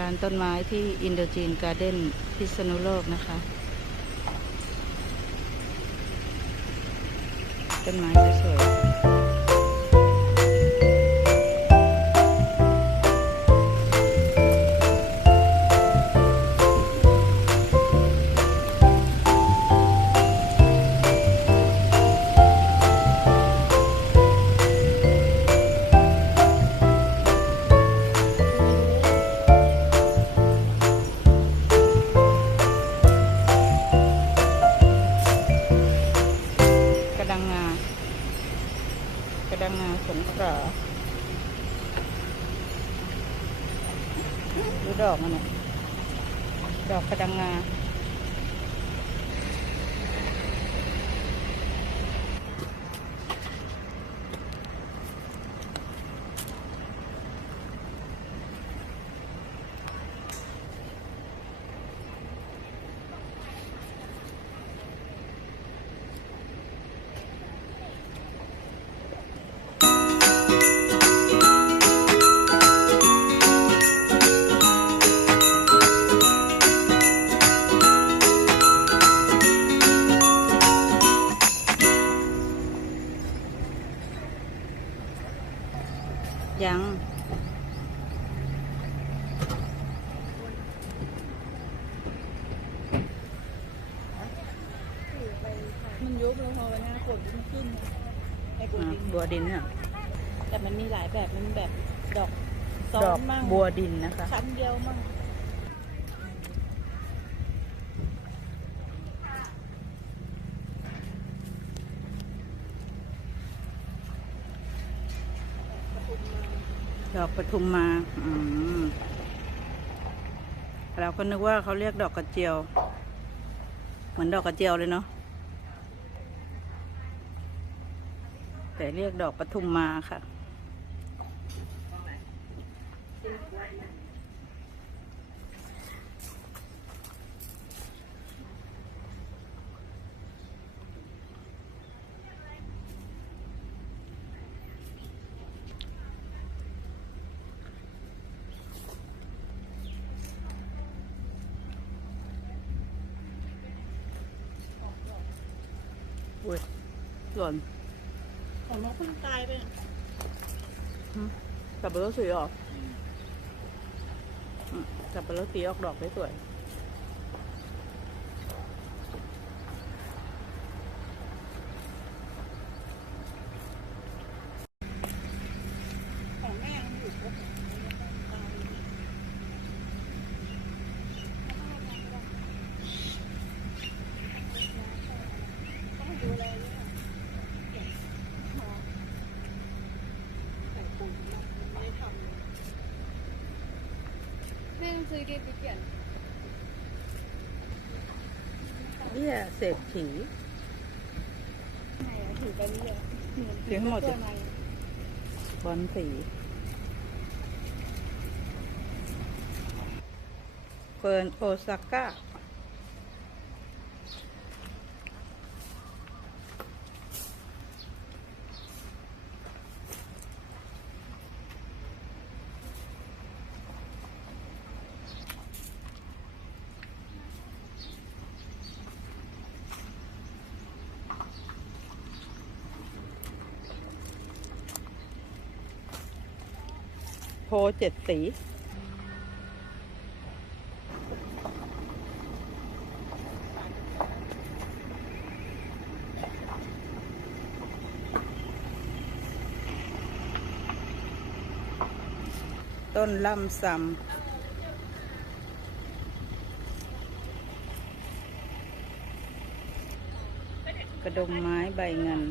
ร้านต้นไม้ที่อินโดจีนการ์เด้นพิษณุโลกนะคะ ต้นไม้สวย บัวดินนะคะ ชั้นเดียวมั่งดอกปทุมมา อืม เราก็นึกว่าเขาเรียกดอกกระเจียว เหมือนดอกกระเจียวเลยเนาะ แต่เรียกดอกปทุมมาค่ะ อุ้ยหล่นของน้องคนตายไปน่ะ สับปะรดสีออกอืม สับปะรดสีออกดอกได้สวย ของแม่มันอยู่ครบตายต้องดูแลเยอะหมอใส่ปุ๋ยนะไม่ได้ทำเลย แม่ต้องซื้อเกติเกียนเนี่ยเศรษฐีไหนอะถือไปนี่เลยถือให้หมด ตัวในบอลสีเฟิร์นโอซาก้า เจ็ดสี ต้นล่ำซำกระดงไม้ใบเงิน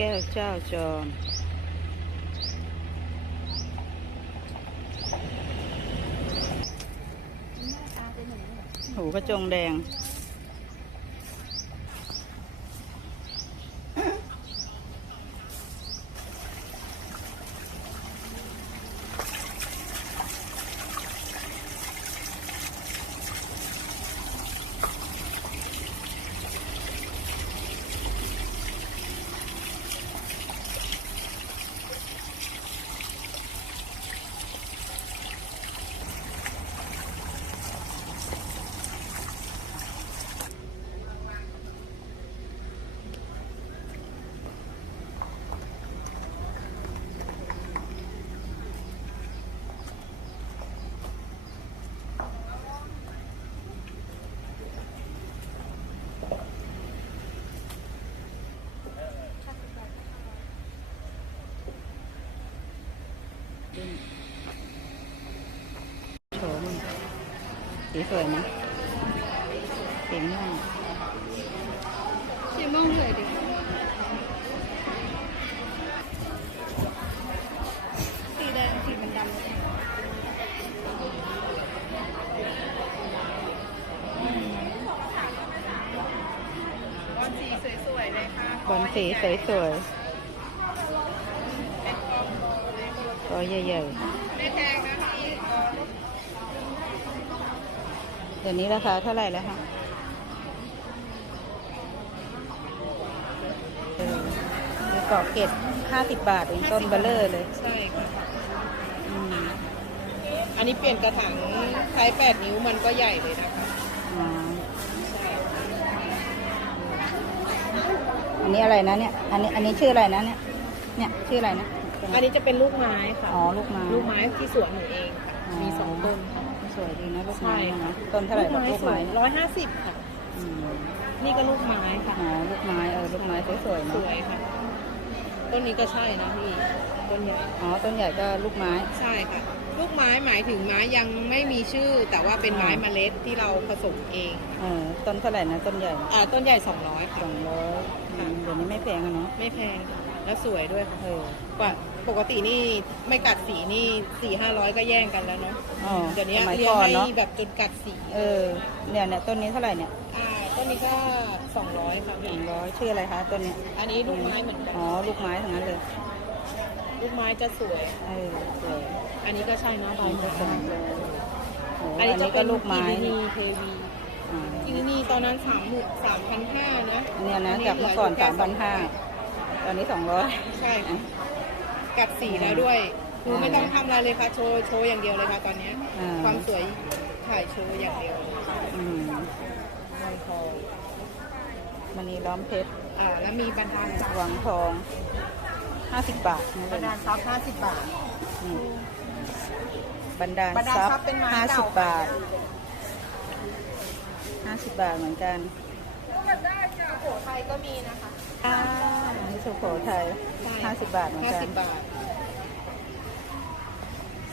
แก้วเจ้าจอมหูกระจงแดง โฉมสีสวยนะสีม่วงสีม่วงเหนื่อยดิสีแดงสีมันดำเลยบอลสีสวยๆเลยค่ะบอลสีสวยๆตัวใหญ่ไม่แพงนะพี่ ๆ เดี๋ยวนี้ราคาเท่าไหร่แล้วคะเออมีเกาะเกตห้าสิบบาทเองต้นเบลเลอร์เลย ใช่ค่ะอืมอันนี้เปลี่ยนกระถางไซส์8นิ้วมันก็ใหญ่เลยนะคะอ๋อใช่อันนี้อะไรนะเนี่ย อันนี้อันนี้ชื่ออะไรนะเนี่ย เนี่ยชื่ออะไรนะ อันนี้จะเป็นลูกไม้ค่ะ อ๋อลูกไม้ ลูกไม้ที่สวนหนูเองค่ะอ๋อมีสองต้นค่ะ สวยดีนะลูกไม้ใช่ค่ะนะต้นเท่าไหร่ลูกลูกไม้ร้อยห้าสิบค่ะ อืมนี่ก็ลูกไม้ค่ะ อ๋อลูกไม้เออลูกไม้สวยๆสเนาะวยค่ะ ต้นนี้ก็ใช่นะพี่ ต้นใหญ่ อ๋อต้นใหญ่ก็ลูกไม้ ใช่ค่ะ ลูกไม้หมายถึงไม้ยังไม่มีชื่อ แต่ว่าเป็นไม้อ่าเมล็ดที่เราผสมเองเออต้นเท่าไหร่นะต้นใหญ่อ่าต้นใหญ่ 200 สค่ะ องร้อยเดี๋ยวนี้ไม่แพงอะเนาะไม่แพงค่ะแล้วสวยด้วยค่ะเออกว่า ปกตินี่ไม่กัดสีนี่สี่ห้าร้อยก็แย่งกันแล้วเนาะอ๋อเดี๋ยวนี้สมัยเลี้ยงก่อนให้เนาะแบบจนกัดสีเออเนี่ยเนี่ยต้นนี้เท่าไหร่เนี่ยอ่าต้นนี้ก็สองร้อยค่ะสพี่องร้อยชื่ออะไรคะต้นเนี้ยอันนี้ลูกไม้เหมือนกันอ๋อลูกไม้ทั้งนั้นเลยลูกไม้จะสวย เออสวยอันนี้ก็ใช่เนาะใบจะไม้สวยเลยโอ้อัอันนนี้จะนี้เป็ก็นลูกไม้กินี่นีเทวีอ่ากินีตอนนั้นสามหมื่นสามพันห้านะเนี่ยนะจากเมื่อก่อนสามพันห้าตอนนี้สองร้อย ใช่ค่ะ กัดสีแล้วด้วยคือไม่ต้องทำอะไรเลยค่ะโชว์โชว์อย่างเดียวเลยค่ะตอนเนี้ยอ่า ความสวยถ่ายโชว์อย่างเดียวเลยอืมมองทองมันนี่ล้อมเพชรอ่าแล้วมีบรรดาลทรัพย์หวังทองห้าสิบบาทนี่บเลรยรดาลทรัพย์ห้าสิบบาทนี่บรรดาลบรรดาลทรัพทรัพย์ย์เป็นไม้ห้าสิเก่าบบาทห้าสิบบาทเหมือนกันโขไทยก็มีนะคะ อ่า อันนี้สุโขทัยใช่ห้าสิบบาทเหมือนห้ากัสินบบาท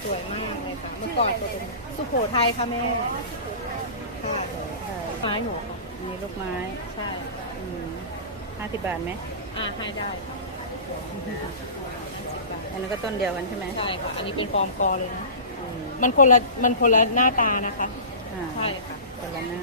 สวยมากเลยค่ะ เมื่อก่อนตัวเป็นสุโขทัยค่ะแม่ ค่ะใช่ไม้หนูค่ะอันนี้ลูกไม้ใช่อืมห้าสิบบาทไหมอ่าให้ได้ห้าสิบบาทอันนั้นก็ต้นเดียวกันใช่ไหมใช่ค่ะ อันนี้เป็นฟอร์มกอเลยนะ อืมมันคนละ มันคนละหน้าตานะคะ อ่าใช่ค่ะ คนละหน้า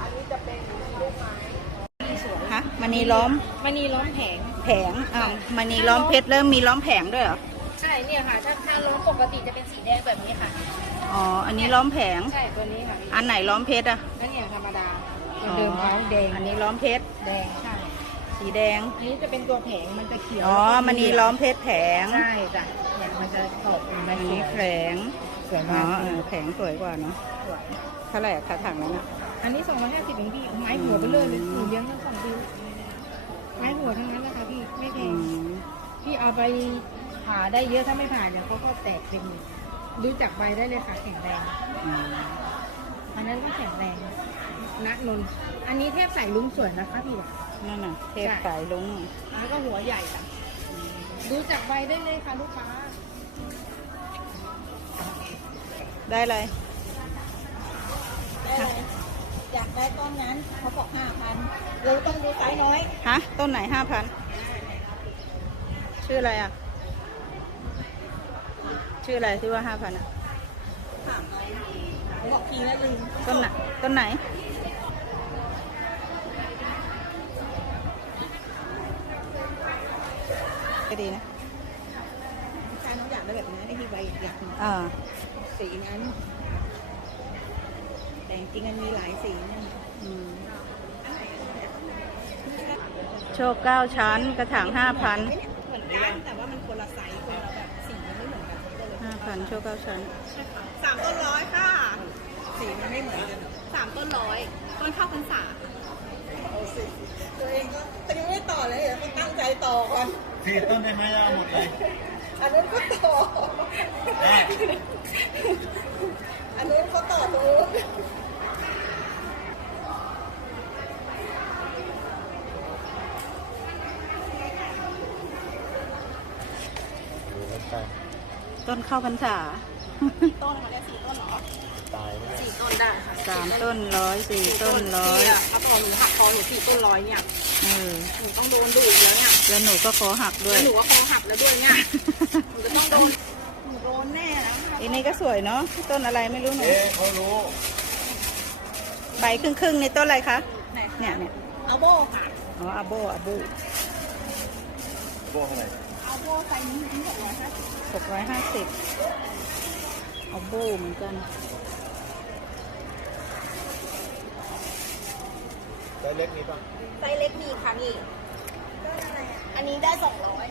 อันนี้จะเป็นลูกไม้สวย ฮะมันนี่ล้อมมันนีล้อมแผง แผงอ่ามันนี่ล้อมเพชรเริ่มมีล้อมแผงด้วยเหรอ ใช่เนี่ยค่ะ ถ้าถ้าล้อมปกติจะเป็นสีแดงแบบนี้ค่ะ อ๋อ อันนี้ล้อมแผง ใช่ตัวนี้ค่ะอันไหนล้อมเพชรอะแล้วเนี่ยธรรมดามันเดิมเขาแดงอันนี้ล้อมเพชร แดงใช่ สีแดง อันนี้จะเป็นตัวแผงมันจะเขียวอ๋อมันนี่ล้อมเพชรแผง ใช่จ้ะเนี่ยมันจะตกเป็นอัมันนนี้นี้แผง สวยอ๋อมากเออแผงสวยกว่าเนาะสวยเท่าไหร่อะคะถังนั้นอะอันนี้สองร้อยห้าสิบเองพี่ไม้หัวไปเลยเลยหนูเลี้ยงทั้งสองปี ไม้หัวทั้งนั้นนะคะพี่ไม่แพอืงมพี่เอาไปผ่าได้เยอะถ้าไม่ผ่าเดี๋ยวเขาก็แตกเป็นดูจากใบได้เลยค่ะแข็งแรงอืมอันนั้นก็แข็งแรงนักนนท์อันนี้เทพสายลุ้งสวยนะคะพี่นั่นน่ะเทพสายลุงแล้วก็หัวใหญ่จ้ะดูจากใบได้เลยค่ะลูกค้าได้เลยอยากได้ต้นนั้นเขาบอกห้าพัน เราต้องดูไซส์น้อยฮะต้นไหนห้าพันชื่ออะไรอะ ชื่ออะไรที่ว่าห้าพันอะถามน้อยเขาบอกทีแล้วลืมต้นไหนต้นไหนก็ดีนะชาน้องอยากได้แบบนี้ได้ที่ใบอยากอ่าสีนั้นแต่จริงๆมันมีหลายสีนะอืม โชคเก้าชั้น กระถางห้าพันเหมือนกันแต่ว่ามันคนละไซส์คนละแบบสีมันไม่เหมือนกันก็เลยห้าพันโชคเก้าชั้นใช่ค่ะสามต้นร้อยค่ะสีมันไม่เหมือนกันสามต้นร้อยต้นข้าวพรรษาตัวเองก็แต่ยังไม่ต่อเลยเดี๋ยวต้องตั้งใจต่อก่อนสี่ต้นได้ไหมเอาหมดเลยอันนู้นก็ต่อได้อันนู้นเขาต่อตรงนู้น ดูกันไปต้นเข้าพรรษาต้นเขาเรียกสี่ต้นเหรอตายไหมเนี่ยสี่ต้นได้ค่ะสามต้นร้อยสี่ต้นร้อยถ้าต่อหนูหักคอหนูสี่ต้นร้อยเนี่ยเออหนูต้องโดนดุแล้วเนี่ยแล้วหนูก็ขอหักด้วแล้ยวหนูว่าคอหักแล้วด้วยเนี่ยหนูจะต้องโดนหนูโดนแน่นะอันนี้ก็สวยเนาะต้นอะไรไม่รู้หนูเอ๊ะเขารู้ใบครึ่งครึ่งๆนี่ต้นอะไรคะไหนเนี่ยเนี่ยเอาโบค่ะอ๋ออาโบอาโบโบเท่าไหร่ เอาโบไซส์นี้หกร้อยห้าสิบหกร้อยห้าสิบอาโบเหมือนกันไซส์เล็กนี่ป่ะไซส์เล็กมีค่ะนี่อันนี้ได้สองร้อย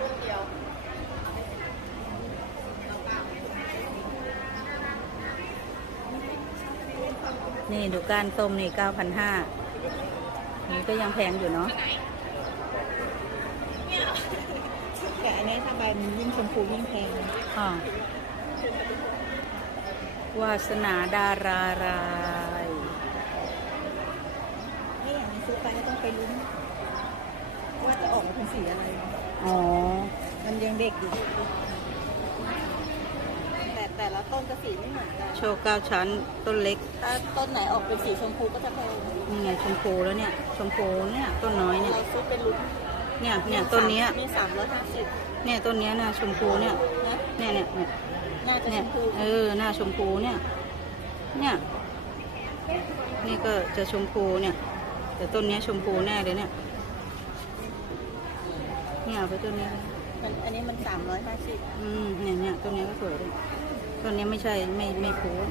ต้นเดียวนี่ดูก้านส้มนี่เก้าพันห้านี่ก็ยังแพงอยู่เนาะ แต่อันนี้ ถ้าใบมันยิ่งชมพูยิ่งแพงอ๋อวาสนาดารารายนี่อย่างนี้ซื้อไปก็ต้องไปลุ้นว่าจะออกมาเป็นสีอะไร อ๋อ มันยังเด็กอยู่ แต่แต่ละต้นจะสีไม่เหมือนกัน โชว์เก้าชั้นต้นเล็ก ถ้าต้นไหนออกเป็นสีชมพูก็จะแพงนี่ไงชมพูแล้วเนี่ย ชมพูเนี่ยต้นน้อยเนี่ย เราซื้อเป็นลุ้นเนี่ยเนี่ยต้นเนี้ยมีสามร้อยห้าสิบ เนี่ยต้นเนี้ยนะชมพูเนี่ยนะเนี่ยเนี่ยเนี่ยน่าจะชเนี่ยมพูเออหน้าชมพูเนี่ยเนี่ยนี่ก็จะชมพูเนี่ย แต่ต้นเนี้ยชมพูแน่เลยเนี่ยเนี่ยเอาไปต้นนี้เลยมันอันนี้มันสามร้อยห้าสิบอืมเนี่ยเนี่ยต้นนี้ก็สวยด้วยต้นนี้ไม่ใช่ไม่ไม่พูน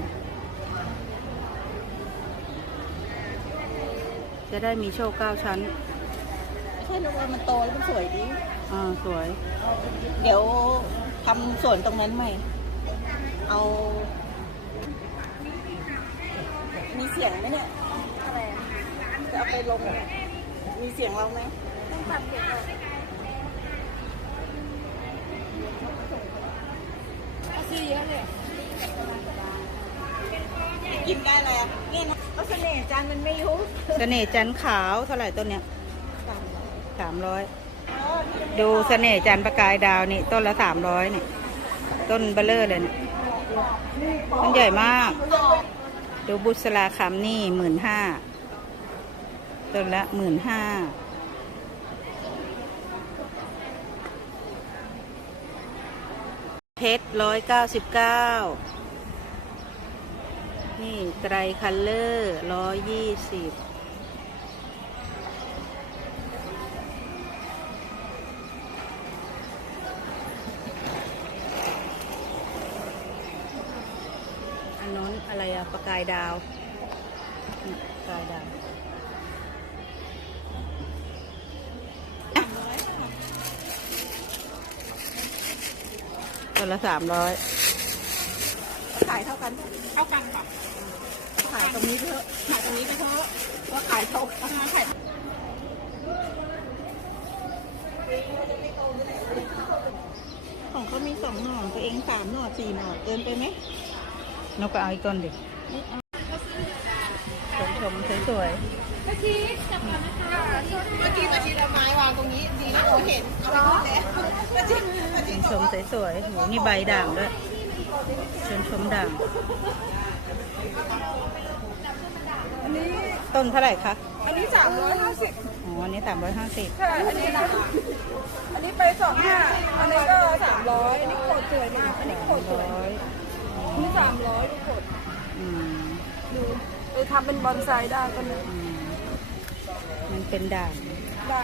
จะได้มีโชคเก้าชั้น ไม่ใช่ลูกเลยมันโตแล้วมันสวยดี อ่าสวย เดี๋ยวทำสวนตรงนั้นใหม่ เอา มีเสียงไหมเนี่ยอะไรอะจะเอาไปลงเนี่ยมีเสียงเราไหมต้องปรับเสียงเราซื้อเยอะเลย กินได้แล้วนี่นะก็เสน่ห์จานมันไม่ยุบเสน่ห์จันทร์ขาวเท่าไหร่ต้นเนี้ยสามร้อย ดูเสน่ห์จันประกายดาวนี่ ต้นละสามร้อยนี่ ต้นเบลเลอร์เลยเนี่ยต้นใหญ่มาก ดูบุษราคำนี่หมื่นห้าต้นละหมื่นห้าเพชรร้อยเก้าสิบเก้านี่ไตรคัลเลอร์ร้อยยี่สิบอันนู้นอะไรอะประกายดาวเนี่ยประกายดาวต้นละสามร้อยขายเท่ากัน เท่ากันค่ะขายตรงนี้ไปเถอะขายตรงนี้ไปเถอะว่าขายเท่ากันขายของเขามีสองหน่อตัวเองสามหน่อสี่หน่อเกินไปไหมนกก็เอาอีกต้นดิ ชมชมสวยเมื่อกี้ตะชีละไม้วางตรงนี้ดีนะเราเห็นเอาไปพูดแล้วเมื่อกี้เมื่อๆชกี้มชมสวยๆโหนี่ใบด่างด้วยชมชมด่าง อันนี้ต้นเท่าไหร่คะ อันนี้สามร้อยห้าสิบอ๋อ อันนี้สามร้อยห้าสิบค่ะอันนี้นะอันนี้ไปสองห้าอันนี้ก็สามร้อยอันนี้โคตรสวยมากอันนี้โคตรสวยร้อยอันนี้สามร้อยทุกคนอืม ดูไปทำเป็นบอนไซได้ก็เนี่ยอืมมันเป็นด่างได้